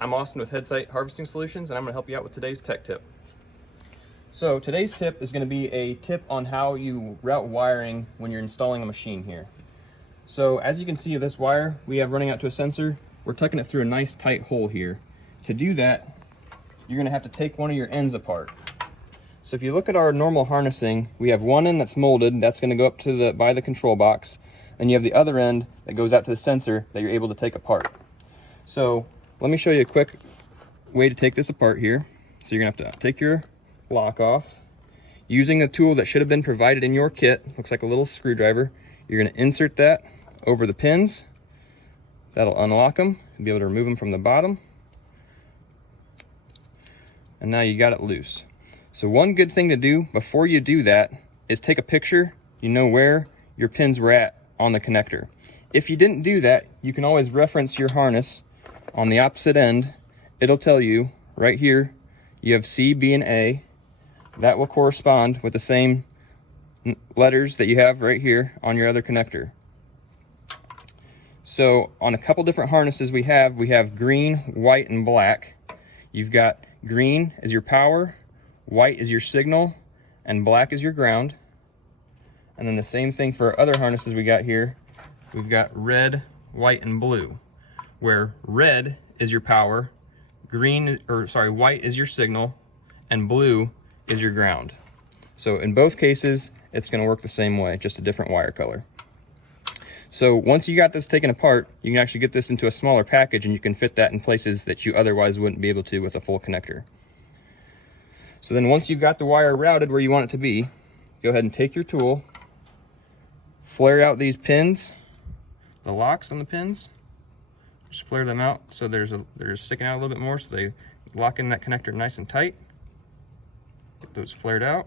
I'm Austin with Headsight Harvesting Solutions, and I'm going to help you out with today's tech tip. So today's tip is going to be a tip on how you route wiring when you're installing a machine here. So as you can see, this wire we have running out to a sensor, we're tucking it through a nice tight hole here. To do that, you're going to have to take one of your ends apart. So if you look at our normal harnessing, we have one end that's molded, that's going to go up to by the control box, and you have the other end that goes out to the sensor that you're able to take apart. So let me show you a quick way to take this apart here. So you're going to have to take your lock off. Using a tool that should have been provided in your kit, looks like a little screwdriver, you're going to insert that over the pins. That'll unlock them, you'll be able to remove them from the bottom. And now you got it loose. So one good thing to do before you do that is take a picture. You know where your pins were at on the connector. If you didn't do that, you can always reference your harness on the opposite end. It'll tell you right here, you have C, B, and A. That will correspond with the same letters that you have right here on your other connector. So on a couple different harnesses we have green, white, and black. You've got green is your power, white is your signal, and black is your ground. And then the same thing for our other harnesses we got here. We've got red, white, and blue, where red is your power, white is your signal, and blue is your ground. So in both cases, it's going to work the same way, just a different wire color. So once you got this taken apart, you can actually get this into a smaller package and you can fit that in places that you otherwise wouldn't be able to with a full connector. So then once you've got the wire routed where you want it to be, go ahead and take your tool, flare out these pins, the locks on the pins, just flare them out so they're sticking out a little bit more so they lock in that connector nice and tight. Get those flared out.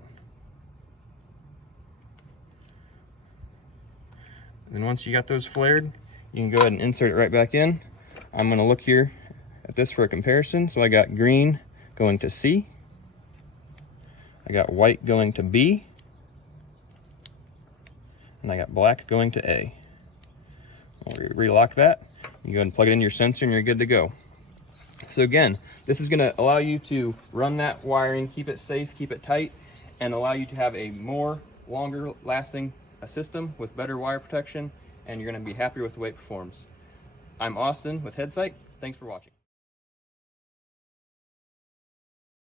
And then once you got those flared, you can go ahead and insert it right back in. I'm going to look here at this for a comparison. So I got green going to C. I got white going to B. And I got black going to A. I'll relock that. You go ahead and plug it in your sensor and you're good to go. So again, this is going to allow you to run that wiring, keep it safe, keep it tight, and allow you to have a longer lasting system with better wire protection, and you're going to be happier with the way it performs. I'm Austin with Headsight. Thanks for watching.